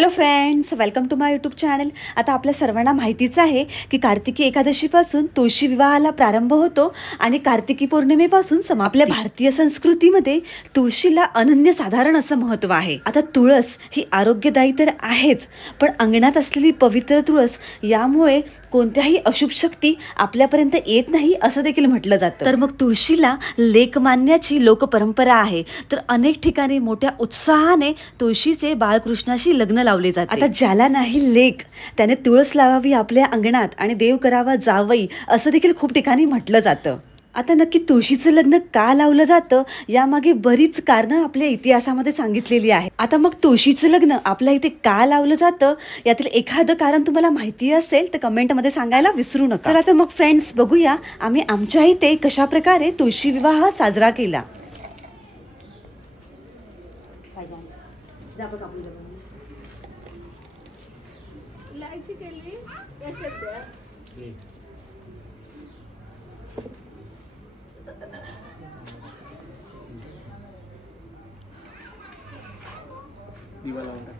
Hello friends, welcome to my YouTube channel. आता आपल्या सर्वांना माहितीच आहे की कार्तिकी एकादशीपासून तुळशी विवाहाला प्रारंभ होतो आणि कार्तिकी पौर्णिमेपासून समाप्ती। आपल्या भारतीय संस्कृतीमध्ये तुळशीला अनन्यसाधारण असं महत्त्व आहे। आता तुळस ही आरोग्यदायी तर आहेच, पण अंगणात असलेली पवित्र तुळस यामुळे कोणत्याही अशुभ शक्ती आपल्यापर्यंत येत नाही असं देखील म्हटलं जातं। तर मग तुळशीला लेक मानण्याची लोकपरंपरा आहे। तर अनेक ठिकाणी मोठ्या उत्साहाने तुळशीचे बाळकृष्णाशी लग्न लावले जाते। आता ज्याला नाही लेक त्याने तुळस लावावी आपल्या अंगणात आणि देव करावा जावई असं देखील खूप ठिकाणी म्हटलं जातं। आता नक्की तुळशीचं लग्न का लावलं जातं यामागे बरीच कारणं आपल्या इतिहासामध्ये सांगितलेली आहे। आता मग तुळशीचं लग्न आपल्या इथे का लावलं जातं यातील एखादं कारण तुम्हाला माहिती असेल तर कमेंटमध्ये सांगायला विसरू नका। चला तर मग फ्रेंड्स, बघूया आम्ही आमच्या इथे कशा प्रकारे तुळशी विवाह साजरा केला। इलायची केली याच्यात द्या। दिवा लावून टाक।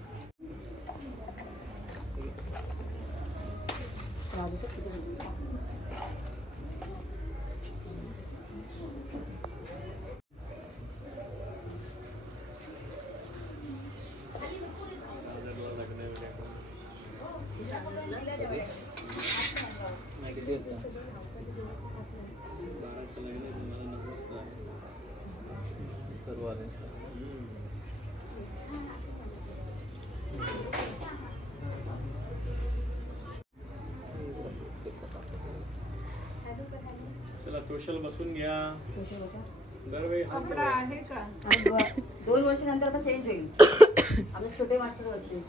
चला तुळशीला बसून घ्या। दरवेळी कपडा आहे का? 2 वर्षानंतर आता चेंज होईल। आपले छोटे मास्टर बसतील,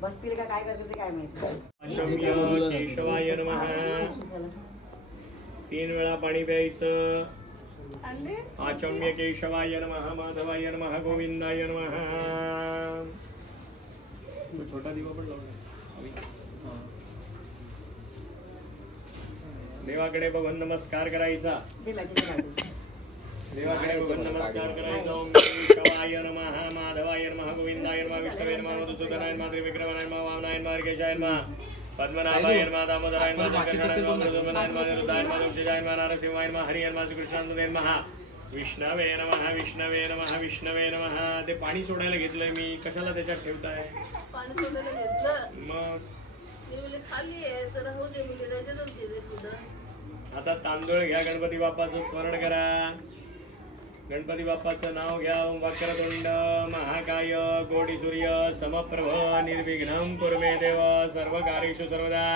बसतील का काय करते ते काय माहिती। आचम्य केशवाय नमः। 3 वेळा पाणी प्यायचं। आले आचम्य केशवाय नमः, माधवाय नमः, गोविंदाय नमः। छोटा दिवा पण लावला। देवाकडे बघून नमस्कार करायचा। देवाकडे बघून नमस्कार करायचा। ओम केशवाय नमः, माधवाय नमः, गोविंदाय नमः, विष्णवे नमः, मधुसूदनाय नमः, त्रिविक्रमाय नमः, वामनाय नमः, अर्केशाय नमः, पद्मनाभाय नमः, दामोदराय नमः, संकर्षणाय नमः, मृदुमनाय नमः, निरुद्धाय नमः, उच्चजाय नमः, नारसिंहाय नमः, हरिये नमः, कृष्णानंदाय नमः, विष्णवे नमः, विष्णवे नमः, विष्णवे नमः। ते पाणी सोडायला घेतलंय मी, कशाला त्याच्यात ठेवताय? पाणी सोडायला घेतलं मग मी म्हणजे खाली आहे तर हो दे म्हणजे त्याच्यातच दे पुढं। आता तांदूळ घ्या, गणपती बाप्पाचं स्मरण करा। गणपती बाप्पाचं नाव घ्या। ओम वक्रतुंड महाकाय कोटी सूर्य समप्रभ निर्विघ्नं कुरु मे देव सर्वकार्येषु सर्वदा।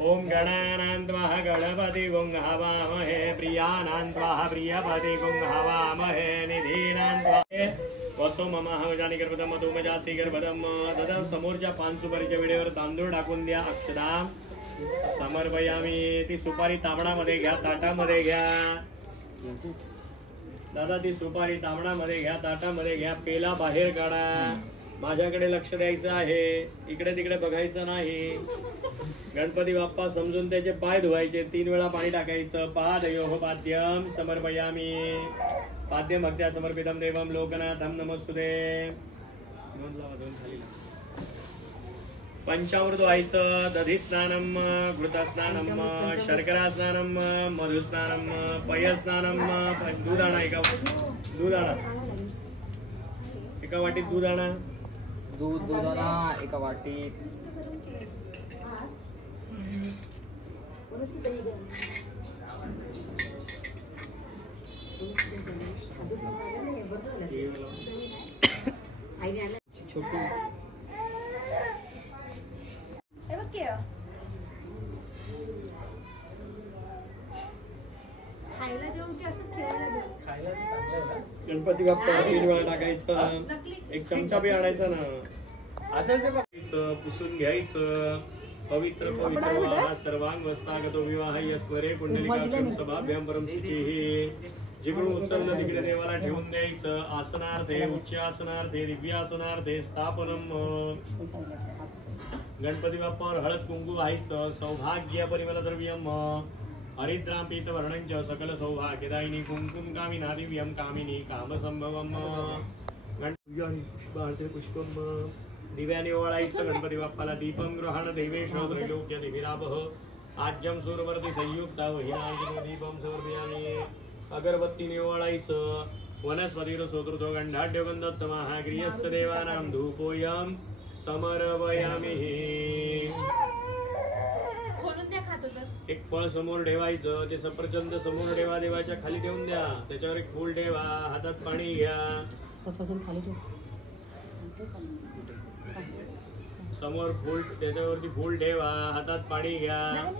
ओम गणानान्त्वा गणपति गुं हवामहे, प्रियानान्त्वा प्रियपति गुं हवामहे, निधीनान्त्वा वसो मम हवजानी गर्भदम धूमजासी गर्भदम। दादा समोरच्या 5 सुपारीच्या वेळेवर तांदूळ टाकून द्या। अक्षदा समर्पयामी। ती सुपारी तांबडामध्ये घ्या, ताटामध्ये घ्या। दादा ती सुपारी तांबडामध्ये घ्या, ताटामध्ये घ्या। पेला बाहेर काढा। माझ्याकडे लक्ष द्यायचं आहे, इकडे तिकडे बघायचं नाही। गणपती बाप्पा समजून त्याचे पाय धुवायचे। 3 वेळा पाणी टाकायचं। पादयोः पाद्यं समर्पयामी। पाद्यं भक्त्या समर्पितं देवं लोकनाथं नमस्तुते। पंचामृत व्हायचं। दधी स्नानम, घृतस्नानम, शर्करा स्नानम, मधुस्नानम, पयस्नानम। दूध आणा, दूध आणा, एका वाटीत दूध आणा। दूध आणा एका वाटीत। छोटी खायला देऊन की असंच खेळायला देऊ? गणपती बाप्पा 3 वेळा टाकायचं। 1 चमचा बी आणायचा ना। असं पुसून घ्यायचं। पवित्र पवित्र वाह सर्वांग वस्तागतो विवाह यस्वरे कुंडलिकाक्षं सभाभ्यां परम शुचिः। जिकडून उचललं तिकडे देवाला ठेवून द्यायचं। आसनार्थे, उच्च आसनार्थे, दिव्य आसनार्थे स्थापनम। गणपती बाप्पावर हळद कुंकू व्हायचं। सौभाग्य परिमल द्रव्यम हरिद्रां पीतवर्णञ्च सकल सौभाग्यदायिनी कुंकुम कामिना दिव्यं कामिनी कामसंभवम्। पुष्पम दिव्याने ओवाळायचं गणपती बाप्पाला. दीपम गृहाण दैवेश त्रैलोक्य निभिराभः आज्यम सूरवर्ती संयुक्ता वहिनाजिनो दीपम समर्पयामि. अगरबत्तीने ओवाळायचं. वनस्पतीर सोतृतो गंधाढ्य गंधोत्तमः गृहस्थ देवानां धूपोऽयं समर्पयामि. एक फळ समोर ठेवायचं. ते सफरचंद समोर ठेवा. देवाच्या खाली ठेवून द्या. त्याच्यावर एक फूल ठेवा. हातात पाणी घ्या. सफरचंद खाली ठेव. समोर फूल, त्याच्यावरती फूल ठेवा. हातात पाणी घ्या.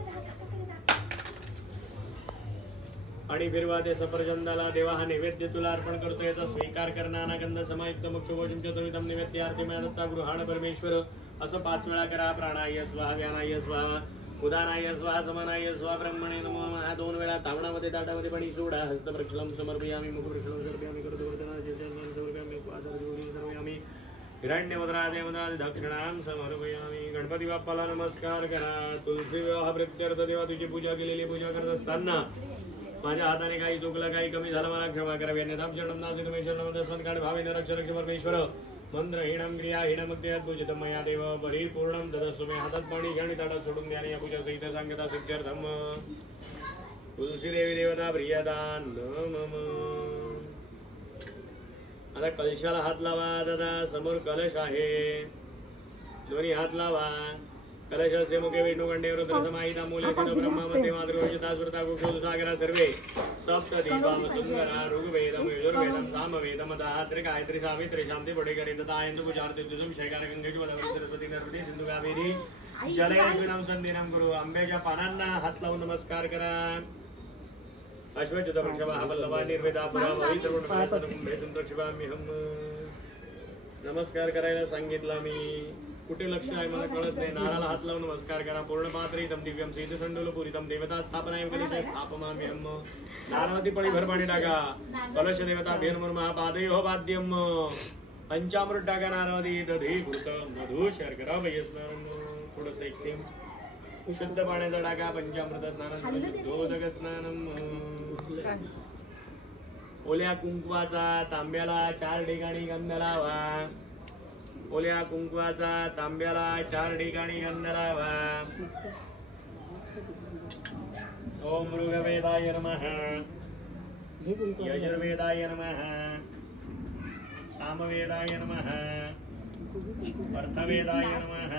पाणी फिरवा. ते सफरचंदाला. देवा हा नैवेद्य तुला अर्पण करतो. याचा स्वीकार करणारा गंध समायुक्त मुक्षभोजनच्या सवितम नैवेद्यार्थी दत्ता गृहाण परमेश्वर. असं 5 वेळा करा. प्राणाय स्वाहा, व्यानाय स्वाहा, उदानाय स्वाहा, समानाय स्वाहा, ब्रह्मणे नमो नमः. 2 वेळा तांबणामध्ये ताटामध्ये पाणी सोडा. हस्त प्रक्षालम समर्पयामि. मुख प्रक्षालम समर्पयामि. करतवर्तनाचे समर्पयामि. पादर्जोडी समर्पयामि. हिरण्यवद्रादे वदादे दक्षिणां समर्पयामि. गणपती बाप्पाला नमस्कार करा. तुलसी विवाह प्रित्यर्थ देवा तुझी पूजा केलेली पूजा करत असताना माझ्या हाताने काही चुकलं, काही कमी झालं, मला क्षमा करावी. अन्यथा शरणं नास्ति तुमेश्वर नमस्कार काढ भावेन रक्ष रक्ष परमेश्वर. मंत्रहीणं क्रियाहीणं अद्भुतं मया देव परिपूर्णं ददस्व मे. हातात पाणी घ्या आणि ताटात सोडून द्या. या पूजा सहित सांगता सिद्ध्यर्थम. तुलसी देवी देवता प्रियदान नमः. आता कलशाला हात लावा. दादा समोर कलश आहे. दोन्ही हात लावा. कलशस्य मुखे विष्णुकंठे रुद्रसमाहिता मूलेषु ब्रह्ममध्ये मातृगोषिता सुरता कुक्षोदसागरा सर्वे सप्त दीपाम सुंदरा ऋग्वेदम यजुर्वेदम सामवेदम दात्री गायत्री सावित्री शांती पुढेकरी तथा इंदु पूजार्थे तुझं शैकार गंगेश वदवरी सरस्वती नर्मदे सिंधू कावेरी जलयस्विनम संदिनम गुरु. आंब्याच्या पानांना हात लावून नमस्कार करा. अश्वच्युत वृक्षवा वल्लभा निर्वेदा पुरा भवितृकुंभे प्रक्षिपाम्यहम. नमस्कार करायला सांगितला मी. कुठे लक्ष आहे मला कळत नाही. नाराला हात लावून नमस्कार करा. पूर्णपात्रीतम दिव्यम सीतसंडूल पूरितम देवता स्थापनाय कलशे स्थापयाम्यहम. नारळाची पळी भर पाणी टाका. कलश देवता भेर्मर महापादयो वाद्यम. पंचामृत टाका. नारळादी दधी घृत मधु शर्करा वयस्नान. थोडंसं एक थेंब शुद्ध पाण्याचा टाका. पंचामृत स्नान शुद्धोदक स्नानम. ओल्या कुंकवाचा तांब्याला 4 ठिकाणी गंध लावा. ओल्या कुंकवाचा तांब्याला 4 ठिकाणी गंध लावा. ओम मृगवेदाय नमः. यजुर्वेदाय नमः. सामवेदाय नमः. अर्थवेदाय नमः.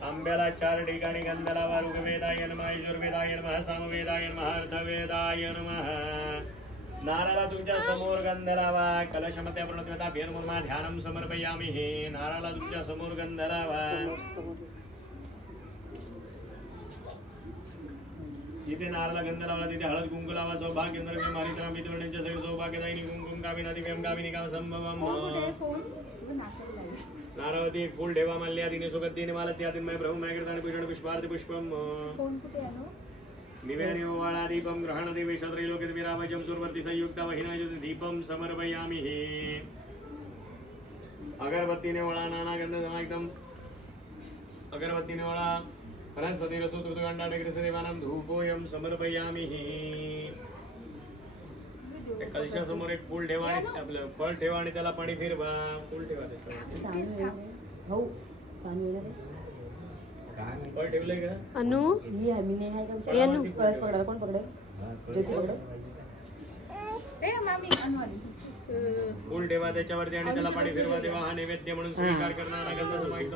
तांब्याला 4 ठिकाणी गंध लावा. ऋग्वेदाय नमः. यजुर्वेदाय नमः. सामवेदाय नमः. अर्थवेदाय नमः. नाराला तुमच्या समोर गंध लावा. कलशमध्ये प्रणतव्यता भेर्मुर्मा ध्यानम समर्पयामि. हे नाराला तुमच्या समोर गंध लावा. जिथे नाराला गंध लावला तिथे हळद कुंकू लावा. सौभाग्य मारित्रा मित्रवण्यांच्या सगळं सौभाग्यदायिनी कुंकुम कामिना दिव्यम कामिनी काम संभवम. नारळावरती एक फूल ठेवा. मल्यादीने सुगंधीने मालत्यादिन्मय ब्रह्ममयकृतानि पूजन पुष्पार्थ पुष्पम. दिव्याने ओवाळा. दीपम ग्रहण देवेश त्रैलोक्य विरामजम सूरवर्ती संयुक्ता वहिनाय दीपम समर्पयामि. हे अगरबत्तीने ओळा. नाना गंध समायुक्तम. अगरबत्तीने ओळा. वनस्पती रसोतृत गंधाढ्य देवानां धूपोऽयं समर्पयामि. हे कलशासमोर एक फूल ठेवा आणि आपलं फळ ठेवा आणि त्याला पाणी फिरवा. फूल ठेवा. फळ ठेवलंय का अनु? मी नाही आहे का? अनु कळस पकडा. कोण पकडेल? ज्योती पकडेल. फूल ठेवा त्याच्यावरती आणि त्याला पाणी फिरवा. देवा हा नैवेद्य म्हणून स्वीकार करणारा गंध समायुक्त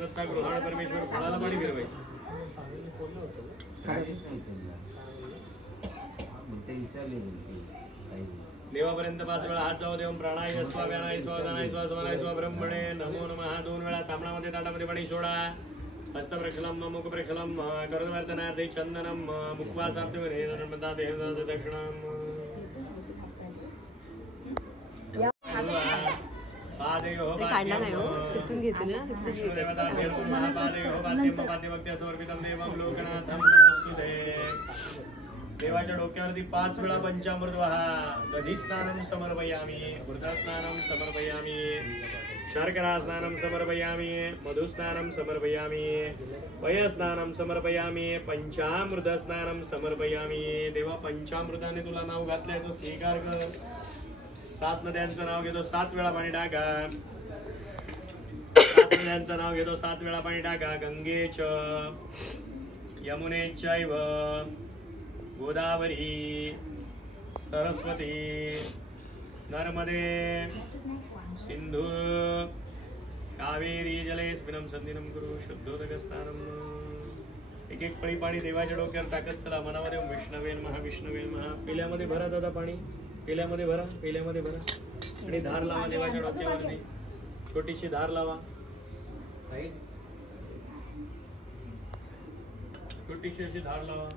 दत्ता गृहाण परमेश्वर. फळाला पाणी फिरवायचं. देवापर्यंत 5 वेळा हात जाऊ देऊन प्राणाय स्वा, व्यानाय स्वा, दानाय स्वा, समानाय स्वा, ब्रह्मणे नमो नमः. 2 वेळा तांबणामध्ये ताटामध्ये पाणी सोडा. हस्त प्रक्षलम मुख प्रक्षलम करवर्तनार्थे चंदनम मुखवासार्थे नर्मदा देवता दक्षिणम. पादयोः समर्पितं देवं लोकनाथं नमस्ते. देवाच्या डोक्यावरती 5 वेळा पंचामृत वाहा. दधी स्नानं समर्पयामि. घृतस्नानं समर्पयामि. शर्करा स्नानं समर्पयामि. मधुस्नानं समर्पयामि. वयस्नानं समर्पयामि. पंचामृत स्नानं समर्पयामि. देवा पंचामृताने तुला नाव घातलंय तो स्वीकार कर. 7 नद्यांचं नाव घेतो, 7 वेळा पाणी टाका. 7 नद्यांचं नाव घेतो, 7 वेळा पाणी टाका. गंगेच यमुनेचैव गोदावरी सरस्वती नर्मदे सिंधू कावेरी जलेस्मिनं सन्निधं कुरु शुद्धोदकस्नानम्. एक एक पळी पाणी देवाच्या डोक्यावर टाकत चला. मनामध्ये विष्णवे नमः विष्णवे नमः. पेल्यामध्ये भरा दादा पाणी, पेल्यामध्ये भरा, पेल्यामध्ये भरा आणि धार लावा देवाच्या डोक्यावर. छोटीशी धार लावा, छोटीशी अशी धार लावा.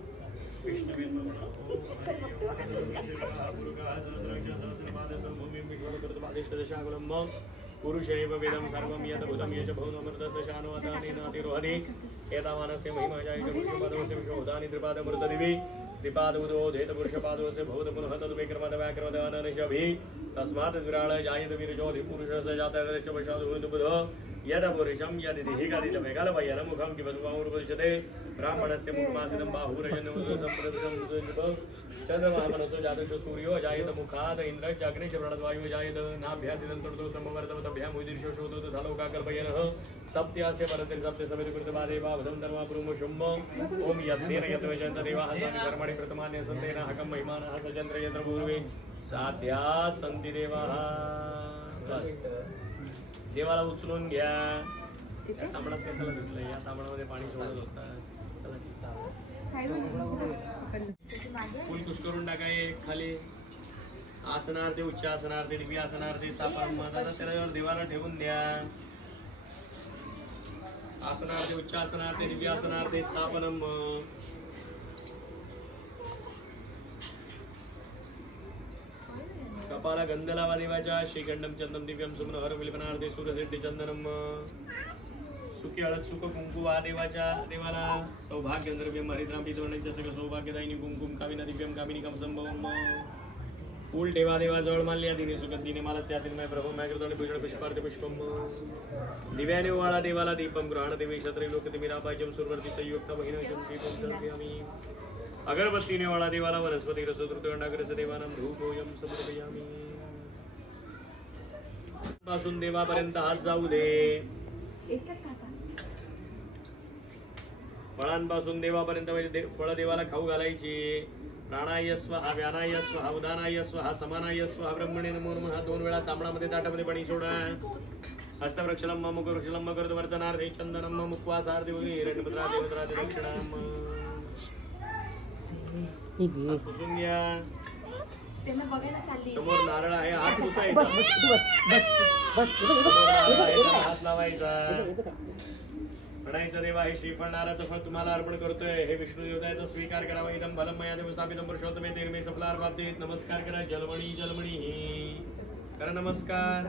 विष्णवे नमः. पुरुषैव वेदं सर्वं यत् भूतं यच भुवनमृतस्य शानो अदानेन अतिरोहति एतावानस्य महिमाजाय च पुरुषपादोऽस्य विश्वोदानि त्रिपादमृतदिवि त्रिपादोधेत पुरुषपादोऽस्य भूत पुनः तदुपेक्रमद व्याक्रमदानऋषभिः तस्मात् विराळ जायत वीरजोधि पुरुषस्य जातः वशादुबुधो यद पुरुषं यदिति गादितमेकालवयनं मुखं किमनुपदिश्यते ब्राह्मणस्य मुखमासितं बाहुरजन्मसंप्रदं चन्द्रमामनसो जातः सूर्यो जायत मुखात् इन्द्रश्च अग्निश्च प्रणद्वायुः जायत नाभ्यासितं ततो समवर्तवतभ्याम् उदीर्षो शोधोत थालोकाकल्पयनः सप्त्यास्य परतरि सप्त समितिकृतवादेवा वदं धर्मापुरुमुषुम् ओम यत्नेन यद्वजन्त देवाः तानि कर्माणि प्रथमान्य सन्तेन हकं महिमानः सजन्त्र यत्र पूर्वे साध्या सन्ति देवाः. देवाला उचलून घ्या. या तांबडात कशाला धुतलंय? या तांबडामध्ये पाणी सोडत होता. फुल कुस करून टाकाय खाली. आसनार्थे उच्च आसनार्थे दिव्य आसनार्थे स्थापन माता त्याला देवाला ठेवून द्या. आसनार्थे उच्च आसनार्थे दिव्य आसनार्थे स्थापनम. कपाला गंध लावा देवाच्या. श्रीगंधम चंदम दिव्यम सुमनहर विलपनार्थे सूरसिद्धी चंदनम. सुखी हळद सुख कुंकू वा देवाच्या. देवाला सौभाग्य द्रव्यम हरिद्राम पितवर्णित सगळं सौभाग्यदायिनी कुंकुम कामिना दिव्यम कामिनिकम संभवम. फूल ठेवा देवाजवळ माल्ल्या दिने सुगंधीने मला त्यातील माय प्रभू माय कृताने भूषण पुष्पार्थ पुष्पम. दिव्याने ओवाळा देवाला दीपम ग्रहण देवी क्षत्रिय लोक तिमिरापायजम सुरवर्ती संयुक्त महिनम दीपम सर्वयामी. अगरबत्तीने ओवाळा देवाला वनस्पती रस तृतीयंडाग्रस देवानम धूपोयम समर्पयामी. पासून देवापर्यंत हात जाऊ दे. फळांपासून देवापर्यंत फळ देवाला खाऊ घालायची. प्राणाय स्वाहा व्यानाय स्वाहा उदानाय स्वाहा समानाय स्वाहा ब्रह्मणे नमो नमः. 2 वेळा तांबडामध्ये ताटामध्ये पाणी सोडा. हस्तवृक्षलंब मुखवृक्षलंब करत वर्तनार्थे चंदनम मुक्वासार्थे हिरण्यपत्रा देवत्रार्थे दक्षिणाम. पुसून घ्या. समोर नारळ आहे. हात पुसायचा. हात लावायचा. म्हणायचं देवा हे श्रीफळ नाराचं फळ तुम्हाला अर्पण करतोय. हे विष्णू देवताचा स्वीकार करावा. इदं फलं मया देवस्थापितं पुरुषोत्तमे तेरमे सफलार्वाप्ते. नमस्कार करा. जलमणी जलमणी करा नमस्कार.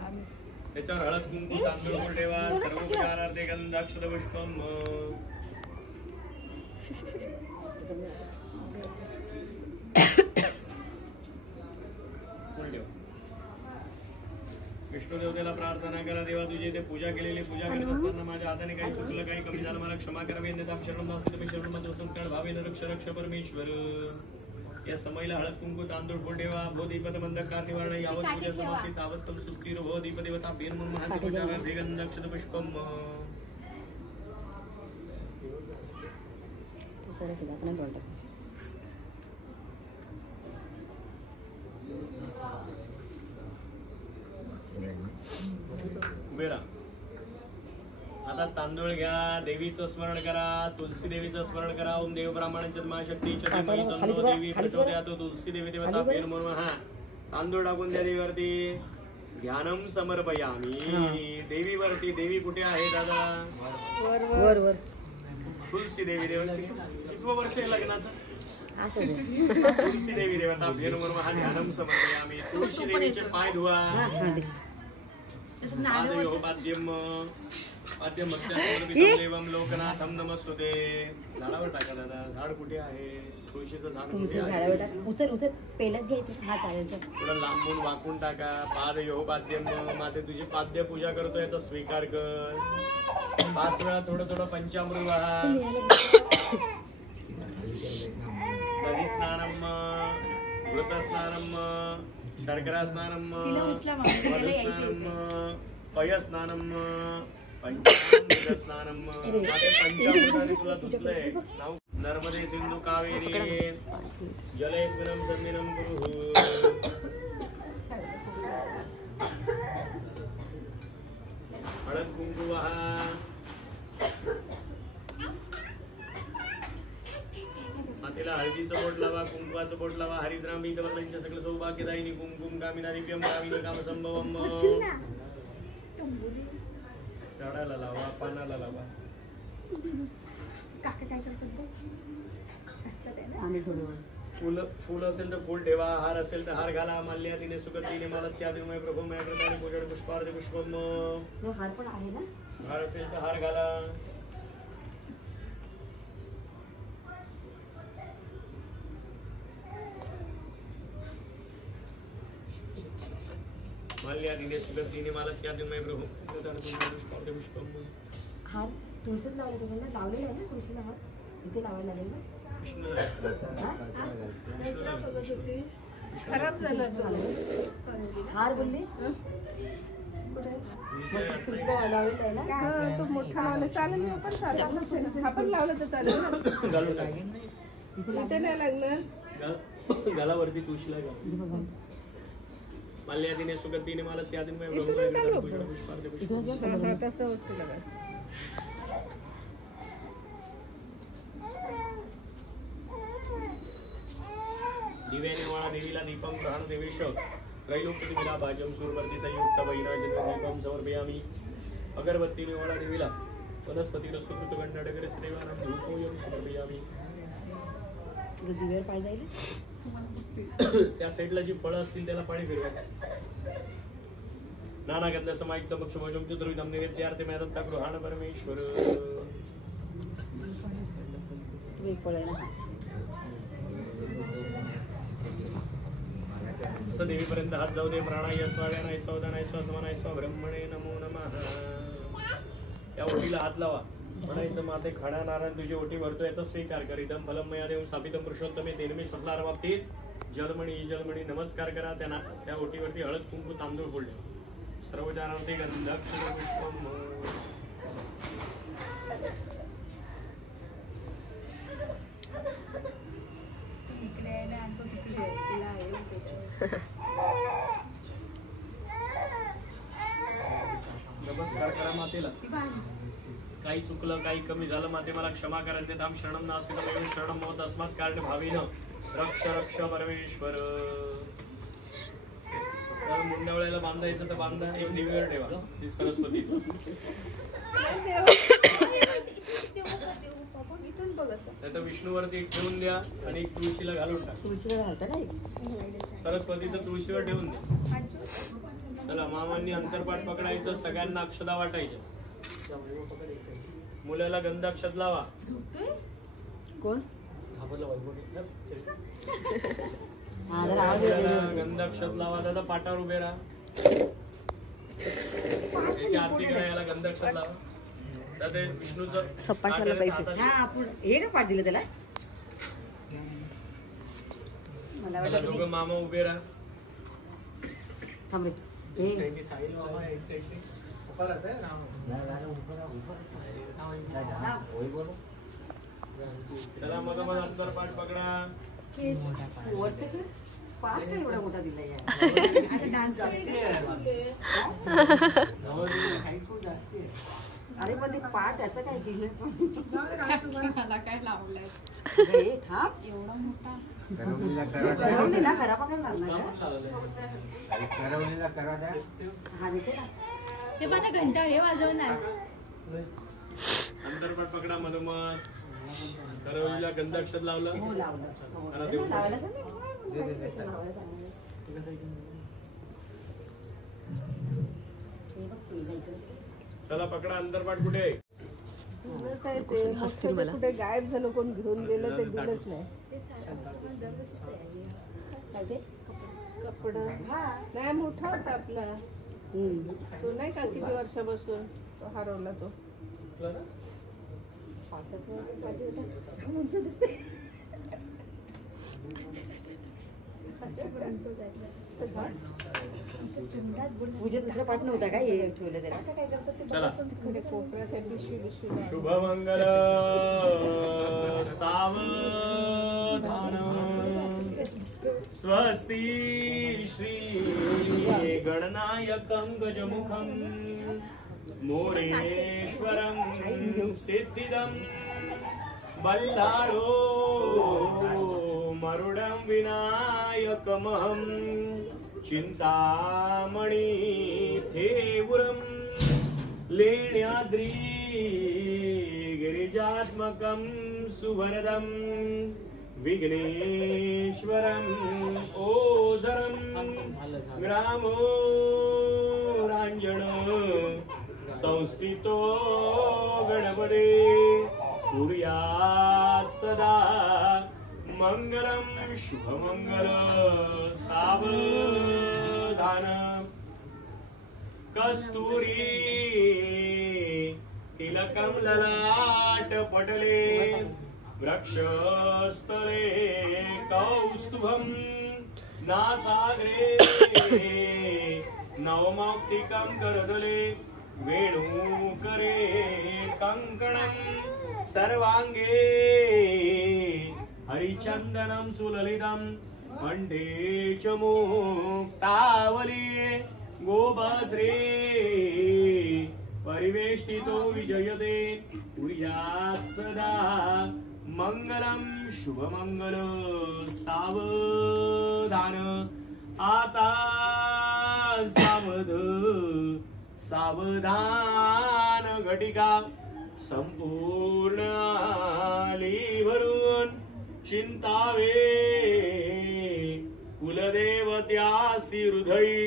त्याच्यावर हळद कुंकू तांदूळ गोड ठेवा. सर्वोपचारार्थे गंधाक्षत पुष्पम. विष्णू देवतेला प्रार्थना करा. देवा तुझी इथे पूजा केलेली पूजा करत असताना माझ्या हाताने काही चुकलं काही कमी झालं मला क्षमा करावी. अन्यथा शरणम असते शरणम संस्कार भावे रक्ष रक्ष परमेश्वर. या समयला हळद कुंकू तांदूळ गोड ठेवा. भो दीपत बंधक कार निवारण यावत पूजा समाप्ती तावस्तम सुस्थिर भो दीप देवता बीर म्हणून महाची पूजा करते. गंधक्षत पुष्पम. उभेरा. आता तांदूळ घ्या. देवीचं स्मरण करा. तुलसी देवीचं स्मरण करा. ओम देव ब्राह्मणांच्या महाशक्ती देवी प्रचोदयात. तुलसी देवी देवता फेर म्हणून हा तांदूळ टाकून द्या देवीवरती. ध्यानम समर्पयामी. देवीवरती. देवी कुठे आहे दादा? वर वर. तुलसी देवी देवता. किती वर्ष आहे लग्नाचं? तुलसी देवी देवता फेर म्हणून हा ध्यानम समर्पयामी. तुळशी देवीचे पाय धुवा. पाद्यम पाद्यम देवम लोकनाथम नमस्तुते. झाडावर टाका दादा. झाड कुठे आहे? तुळशीचं झाड कुठे आहे? उचल उचल. पेलच घ्यायचं. हा चालेल. थोडं लांबून वाकून टाका. पाद यो पाद्यम. माते तुझी पाद्य पूजा करतो याचा स्वीकार कर. 5 वेळा थोडं थोडं पंचामृत वाहा. नदी स्नानम घृत स्नानम शर्करा स्नानम तिला उचला मामी, तिला यायचं स्नानम पयस्नानम पंचामृत स्नानम पंचामृताने तुला धुतलंय नाव नर्मदे सिंधू कावेरी जलेस्मिनं सन्निनं कुरु हळद कुंकू वाहा मातेला हळदीचं बोट लावा कुंकवाचं बोट लावा हरिद्रामी दवलांच्या सगळं सौभाग्यदायिनी कुंकुम कामिना दिव्यम कामिनी कामसंभवम झाडाला लावा पानाला लावा फूल असेल तर फूल ठेवा हार असेल तर हार घाला माल्यातीने सुगंधीने मालत्यादिमय प्रभुमय कृताने पूजन पुष्पार्थ पुष्पम हार पण आहे ना. हार असेल तर हार घाला माल्यातीने सुगंधीने मालत्यादिमय प्रभुमय कृताने पूजन पुष्पार्थ पुष्पम हार तुळशीत लावले तुम्हाला लावलेला आहे ना तुळशीला हार इथे लावायला लागेल ना. खराब झाला तो हार बोलले तुळशीला लावलेला आहे ना. तो मोठा लावला चालेल ना, पण चालेल आपण लावलं तर चालेल ना. इथे नाही लागणार गालावरती तुळशीला घाल माल्यातीने सुगंधीने मालत्यादिमय पुष्पार्थ पुष्पम तसं होतं बघा. दिव्याने वाळा देवीला दीपम ग्रहण देवेश त्रैलोक्य विला भाजम सुरवर्ती संयुक्त वैराजन दीपम समर्पयामी अगरबत्तीने वाळा देवीला वनस्पती रसुकृत गंडाडगर श्रीवानम धूपोयम समर्पयामी. दिव्यावर पाय जाईल त्या साईडला जी फळं असतील त्याला पाणी फिरवा नाना गंध समायुक्त पक्षमोजम चतुर्विधम नैवेद्यार्थे मेदत्ता गृहाण परमेश्वर वेग पडायला. असं देवीपर्यंत हात जाऊ दे. प्राणाय स्वाव्यानाय स्वादानाय स्वासमानाय स्वा ब्रह्मणे नमो नमः. या ओटीला हात लावा म्हणायचं माते खाण्या नारायण तुझी ओटी भरतो याचा स्वीकार करीतम फलम मया देव स्थापितम पुरुषोत्तमे तेनमी सकलार बाबतीत जलमणी नमस्कार करा. त्यांना त्या ओटीवरती हळद कुंकू तांदूळ फोडले सर्वचारांते गंधक्षर पुष्पम नमस्कार करा मातेला. काही चुकलं काही कमी झालं माते मला क्षमा करा. ते धाम शरणम नास्ति तमेव शरणम भवत अस्मात् कारण भावेन रक्ष रक्ष परमेश्वर. तर मुंड्या वेळेला बांधायचं तर बांधा. एक दिवेवर ठेवा ती सरस्वतीचं तर विष्णूवरती एक ठेवून द्या आणि एक तुळशीला घालून टाक. तुळशीला घालता ना सरस्वतीचं तुळशीवर ठेवून द्या. चला मामांनी अंतरपाठ पकडायचं. सगळ्यांना अक्षदा वाटायच्या. मुलाला गंधाक्षत लावा. कोण गंधाक्षत लावा. दादा पाटावर उभे राहा. त्याची आरती करायला गंधाक्षत लावा. दादा विष्णूचं सपाट झालं पाहिजे. हा आपण हे का पाठ दिलं त्याला. मला त्याला वाटतं दोघं मामा उभे राहा. थांबे चला मधोमध अंतरपाठ पकडा. पाठ एवढा मोठा दिला अरे पण ते पाठ याचं काय केलं मला काय लावलंय थांब एवढा मोठा करवलीला करा पकडणार ना हा देते ना ते माझा घंटा हे वाजवणार. अंतरपाठ पकडा मधोमध. करवलीला गंधाक्षत लावलं. हो लावलं आणि देऊन लावायला चला पकडा. अंतरपाठ कुठे आहे? कुठे गायब झालं कोण घेऊन गेलं ते दिलंच नाही. कपडा नाही मोठा होता आपला तो नाही का किती वर्षापासून तो हरवला तो. पूजेत दुसरा पाठ नव्हता काय हे ठेवलं त्याला काय करतात ते चला. कोपऱ्यात पिशवी शुभमंगल सावधान स्वस्ति श्री गणनायकं गजमुखं मोरेश्वरं सिद्धिदं बल्लाळो मरुडं विनायकमहं चिंतामणि थेवुरं लेण्याद्री गिरिजात्मकं सुवरदं विघ्नेश्वरं ओदरं ग्रामो रांजण संस्थितो गणपते कुर्यात् सदा मंगलम शुभमंगल सावधान कस्तुरी तिलकं ललाट पटले वृक्षस्थले कौस्तुभं नासाग्रे नवमौक्तिकं करतले वेणुकरे कंकणं सर्वांगे हरिचंदनं सुललितं कंठे च मुक्तावली गोवज्रे परिवेष्टितो विजयते कुर्यात् सदा मंगलम शुभमंगल सावधान आता सावधान घटिका संपूर्ण आलीवरून चिंतावे कुलदेवत्यासी हृदयी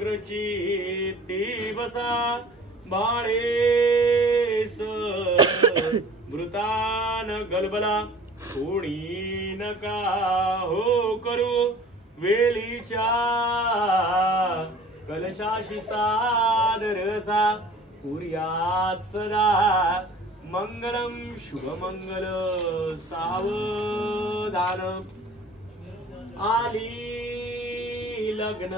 एकाग्रचित्ती बसा बाळेस मृतान गलबला कोणी नका हो करू वेलीच्या कलशाशी सादरसा कुर्यात् सदा मंगलम शुभमंगल सावधान आली लग्न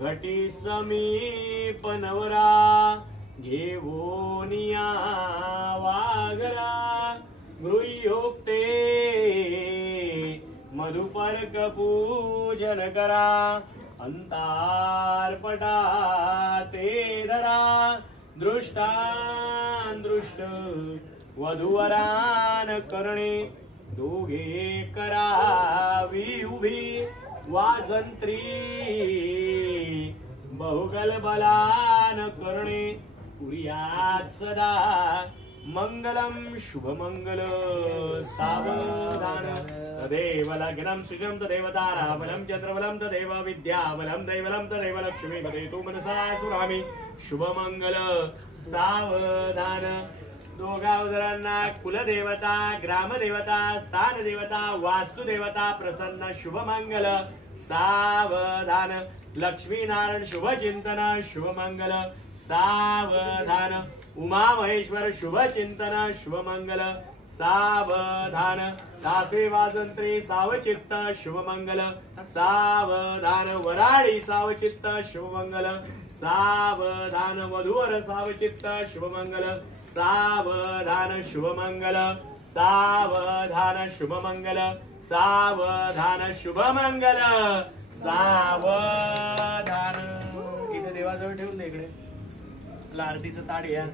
घटी समीप नवरा घेवोनिया वागरा गृह्योक्ते मधुपर्क पूजन करा अंतार्पटा ते धरा दृष्टान दृष्ट वधूवरान करणे दोघे करावी उभी वाजंत्री बहुगलबलान करणे कुर्यात् सदा मंगलम शुभमंगल सावधान तदेव लग्नं सुजं तदेव ताराबलं चंद्रबलं तदेव विद्याबलं दैवलं तदेव लक्ष्मी तदेतु मनसा सुरामी शुभमंगल सावधान दोघावधरांना कुलदेवता ग्रामदेवता स्थानदेवता वास्तुदेवता प्रसन्न शुभमंगल सावधान लक्ष्मीनारायण शुभचिंतन शुभमंगल सावधान उमा महेश्वर शुभचिंतन शुभमंगल सावधान तासे वाजंत्री सावचित्त शुभमंगल सावधान वराळी सावचित्त शुभमंगल सावधान वधूवर सावचित्त शुभमंगल सावधान शुभमंगल सावधान शुभमंगल सावधान शुभमंगल सावधान इथे देवाजवळ ठेवून दे इकडे आरतीचं ताड या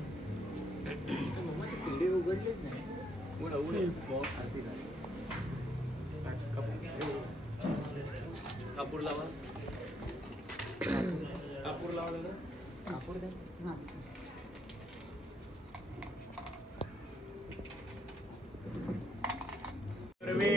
पिढी उघडलीच नाही कापूर लावा कापूर लावलं कापूर द्या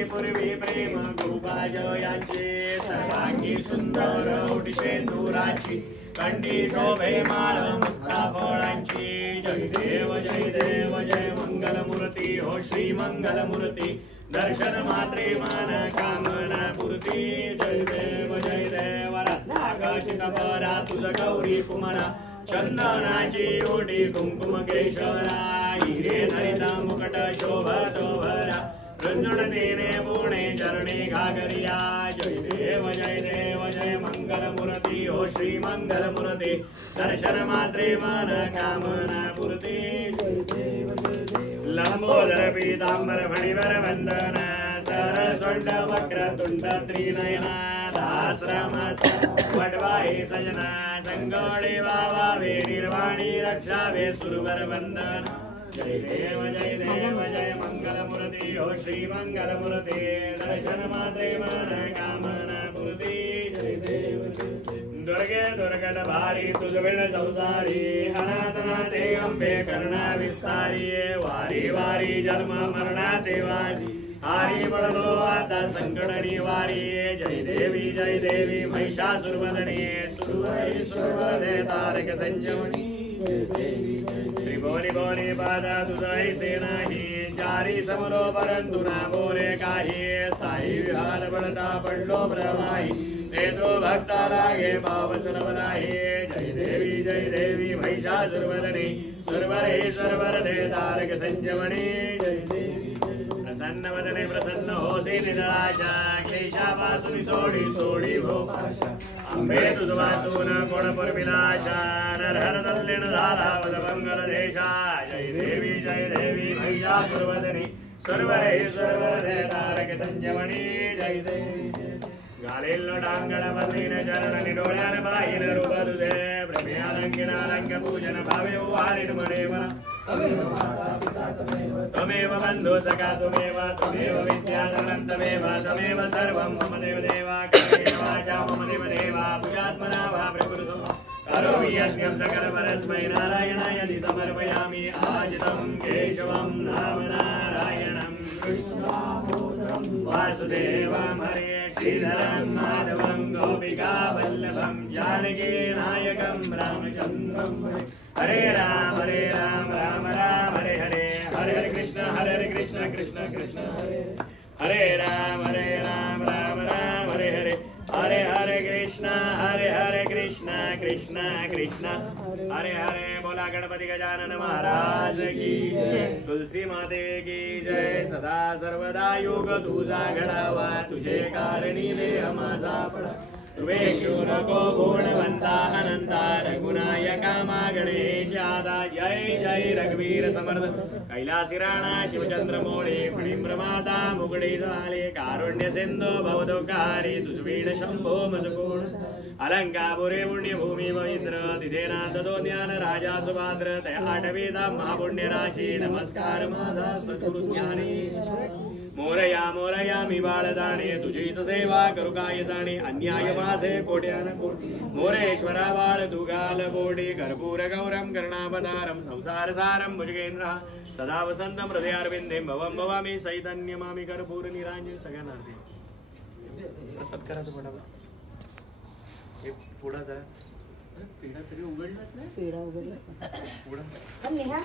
पूर्वी प्रेम गोपाजयांचे सर्वांगी सुंदर ओटिशेंदुराची कंठी शोभे माळ मुक्ता फळांची जय देव जय मंगलमूर्ती हो श्री मंगलमूर्ती दर्शन मात्रे मान कामना पूर्ती जय देव रत्नाचित परा तुझ गौरी कुमारा चंदनाची ओटी कुंकुम केशरा हिरे नरिता मुकट शोभतो भरा झुंझुणतेने पुणे चरणे घागरिया जय देव जय मंगलमूर्ती हो श्री मंगलमूर्ती दर्शन मात्रे मन कामना पूर्ती लंबोदर पीतांबर फणिवर वंदन सरस्वंड वक्रतुंड त्रिनयना दाश्रमात वडवाई सजना संगोळे वावावे निर्वाणी रक्षावे सुरवर वंदन जय देव जय मंगलमूर्ती हो श्री मंगलमूर्ती दर्शन मात्रे मन कामना पूर्ती जय देव दुर्गे दुर्गट भारी तुझविण संसारी अनाथनाथे अंबे करुणा विस्तारी वारी वारी जन्म मरणाचे वाजी हारी बळलो आता संकट निवारी जय देवी महिषासुरवदने सुरवदे तारक संजीवनी त्रिभुवनी भुवनी बाधा तुझाही सेनाही चारी समरो परंतु ना बोले काही साई विहार बळता पडलो प्रवाही ते तो भक्ता लागे पावसन बनाही जय देवी महिषासुरवदने सर्वरे तारक संजीवनी जय देवी प्रसन्न वदने प्रसन्न होसी निराशा क्लेशापासून सोडी भोपाशा अंबे तुझ वाचून कोण परमिलाशा नरहर तल्लीन झाला वदभंगर देशा जय देवी महिषासुरवदने सर्वरे तारक संजीवनी जय देवी गालेल डांगण बंदीन चरण निडोळ्यान बाहिर रूप तुझे प्रमेयालंकिनालंक पूजन भावे वारिण मने मला त्वमेव बंधु सखा त्वमेव विद्याधरं त्वमेव सर्वं मम देव देवा कायेन वाचा मम देव देवा भुजात्मना वा प्रकृतो करोमि यज्ञं सकल परस्मै नारायणाय समर्पयामि आजितं केशवं नाम नारायणं कृष्णदामोदरं वासुदेवं हरे श्रीधरं माधवं गोपिका वल्लभं जानकी नायकं रामचन्द्रं हरे राम राम राम हरे हरे हरे कृष्ण कृष्ण कृष्ण हरे राम राम राम हरे हरे हरे कृष्ण कृष्ण हरे हरे बोला गणपती गजानन महाराज की जय तुलसी माते की जय सदा सर्वदा योग तुझा घडावा तुझे कारणी देह माझा पडा तुवे घेऊ नको गुणवंता अनंता रघुनायका मागणे आदा जय रघुवीर समर्थ कैलासी राणा शिवचंद्र मोळे फणिम्रमाता मुगडी झाले कारुण्य सिंधू भवदोकारी तुझवीण शंभो मजकोण अलंकापुरे पुण्यभूमी इंद्र तिथे नांदतो ज्ञान राजा सुभाद्र तया आठवीचा महापुण्य राशी नमस्कार माझा सद्गुरु ज्ञानेश्वर मोरया मी बाळ जाणे तुझीच सेवा करू काय जाणे अन्याय माझे कोट्यान कोटी मोरेश्वरा बाळ तुगाल कोटी कर्पूर गौरम कर्णावतारम संसार सारम भुजगेंद्र सदा वसंतम हृदयारविंदे भवम भवामी चैतन्य मामी कर्पूर निरांजन सगळ्यांना सत्काराचं पडावं हे पुढा जरा पेढा तरी उघडलाच नाही पेढा उघडला पुढा नेहा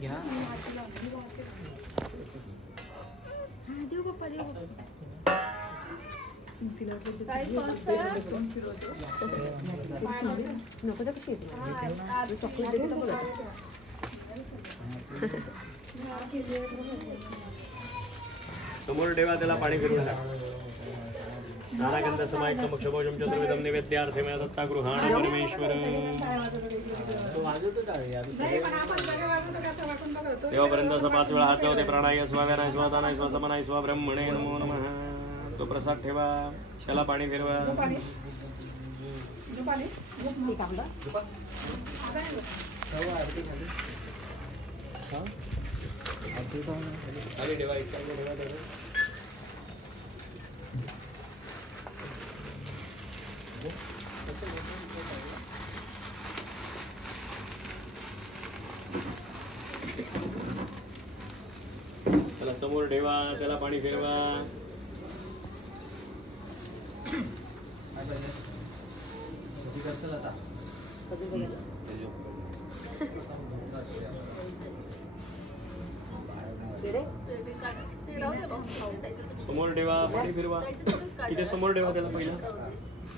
घ्या देऊ पप्पा नको तर कशी समोर ठेवा त्याला पाणी फिरवून नानागंध समाय समक्ष भोजम चतुर्विधम नैवेद्यार्थे मे दत्ता गृहाण परमेश्वर देवापर्यंत असं 5 वेळा हात लावते प्राणाय स्वाव्यानाय स्वादानाय स्वसमनाय स्वब्रह्मणे नमो नमः तो प्रसाद ठेवा त्याला पाणी फिरवा खाली ठेवा त्याला समोर ठेवा त्याला पाणी फिरवा समोर ठेवा पाणी फिरवा इथे समोर ठेवा त्याला पहिला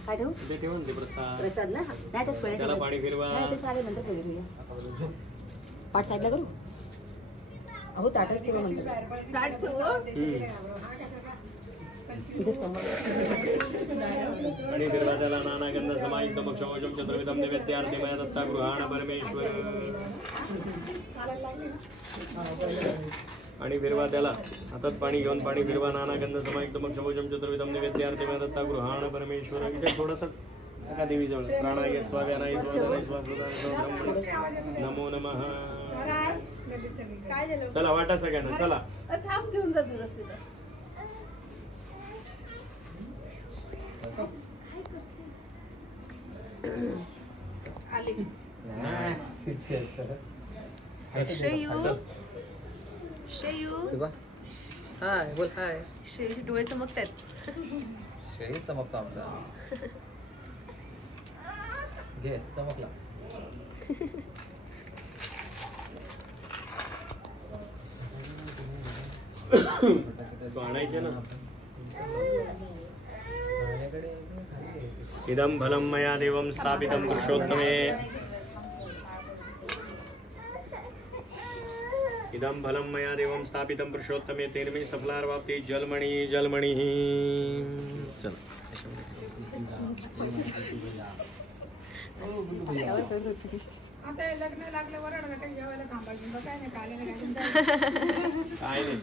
काय ठेवू इथे ठेवा ना ते प्रसाद ना नाही तर पेढे त्याला पाणी फिरवा नाही ते चालेल नंतर पेढे ठेवूया पाठ साईडला करू अहो ताटच ठेवा म्हणतात. ताट ठेवू. इथे समोर आणि बिर्वाद्याला नानागंध समायुक्त भक्षोजम चतुर्विधम नैवेद्यार्थिमय दत्ता गृहाण परमेश्वर. आणि बिर्वाद्याला हातात पाणी घेऊन पाणी बिर्वा नानागंध समायुक्त भक्षोजम चतुर्विधम नैवेद्यार्थिमय दत्ता गृहाण परमेश्वर. इथे थोडंसं एका देवीजवळ प्राणाय स्वाध्यानाय स्वाध्यानाय स्वाध्यानाय नमो नमः. काय झालं? चला वाटा सगळ्यांना चला. थांब घेऊन जा तुझं सुद्धा. आली. हाय बोल हाय. श्रेयचे डोळे चमकतात. श्रेय चमकतो आमचा. घे चमकला. आणायचे ना. इदं फलं मया देवं स्थापितं पुरुषोत्तमे. इदं फलं मया देवं स्थापितं पुरुषोत्तमे तेन मे सफलार्वाप्ति जलमणि जलमणिः. चल आता हे लग्न लागलं वरण घाटे जेवायला थांबायचं काय नाही काय नाही.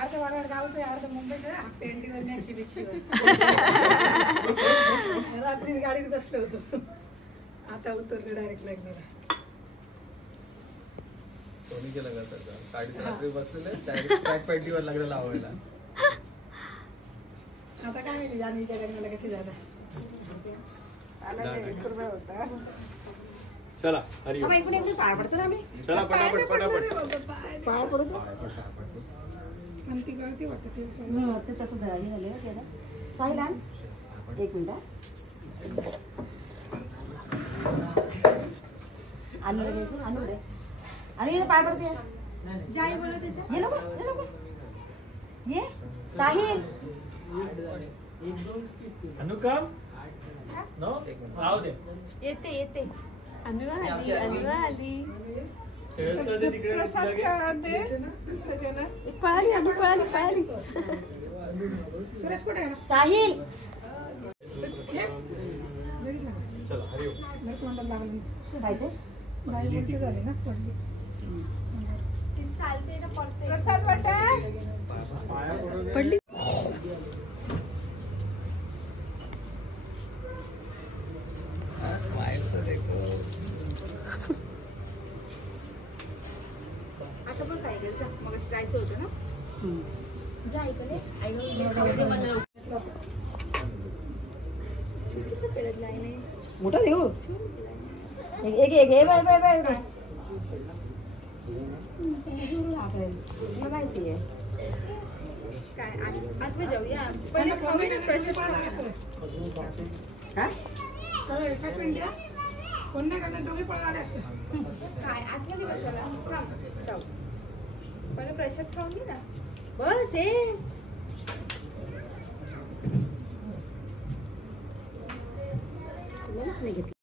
अर्ध वरण गावचं अर्ध मुंबईचं पेंटीवर न्यायची भिक्षी. रात्री गाडीत बसलो होतो. आता उतरले डायरेक्ट लग्नाला. कोणी केलं का त्याचं? गाडीत रात्री बसलेले डायरेक्ट ट्रॅक पॅन्टीवर लागलं लावायला. आता काय माहिती जाणीच्या लग्नाला कशी झालं. चला हरी ओम. ऐकून एकदा पाय पडतो ना आम्ही. चला पटापट पटापट. पाय पडतो. आणि ती गळती वाटते ते. ते तसं झाली झाले त्याला. साहिल आण. एक मिनिट. आणू रे घ्यायचं आणू रे. आणि इथे पाय पडते. जाई बोलत त्याच्या. ये नको ये नको. ये साहिल. अनुकम नो राहू दे. येते येते. अनु आली अनु आली. प्रसाद करते सगळ्यांना. पळाली अनु पळाली पळाली. सुरेश कुठे आहे? साहिल. चला हरी ओम. नाही तोंडाला लागली. काय ते? बाई उलटी झाली ना पडली. प्रसाद वाटा. पडली. स्माइल तो देखो. आता पण सायकल जा. मग जायचं होतं ना. मोठं देऊ. एक एक एक ए बाय बाय बाय. माहिती आहे. काय आतमध्ये जाऊया. पहिले खाऊया प्रेशर हा चला एका पिंड्या. कोण नाही करणार दोघे पळाले असते. काय आतमध्ये बसायला. जाऊ. पहिले प्रेशर खाऊन घे ना. बस हे